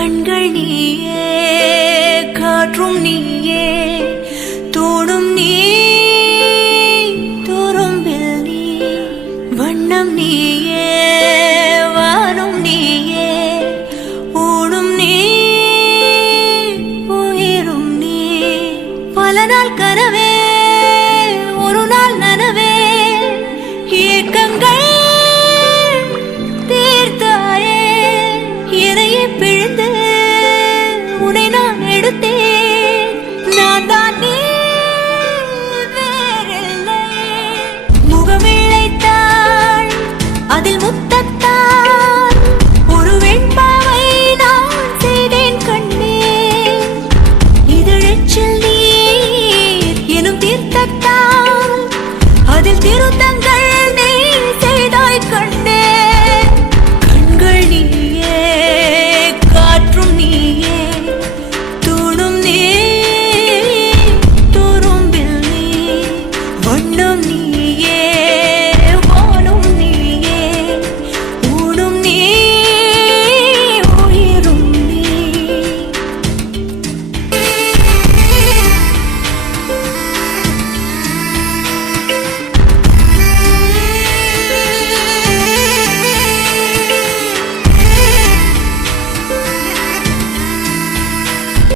கண்கள் நீயே, காற்றும் நீயே, தோடும் நீ, துரும்பில் நீ, வண்ணம் நீயே, வானும் நீயே, ஊடும் நீ, உயிரும் நீ. பல நாள் கனவே, ஒரு நாள் நனவே, ஏக்கங்கள் தீர்த்தாயே. இதையே பிழிந்து உன்னை நான் எடுத்தேன். நான் தான் நீ, வேறில்லை. முகமிழைத்தாள், அதில் முத்தத்தால் ஒரு வெண்பாவை நான் செய்தேன் கண்ணே. இதழச்சில் நீர் எனும் தீர்த்தத்தால் அதில் திருத்தங்கள் நீ செய்தாய் கண்ணே. கண்கள் நீயே, காற்றும் நீயே, தூணும் நீ, துரும்பில் நீ, வண்ணம் நீ.